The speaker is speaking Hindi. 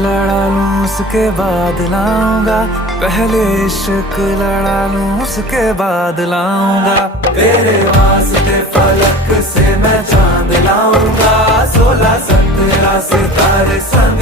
लड़ा लूं उसके बाद लाऊंगा, पहले इश्क लड़ा लूं उसके बाद लाऊंगा। तेरे वास्ते फलक से मैं चांद लाऊंगा, 16 17 सितारे संग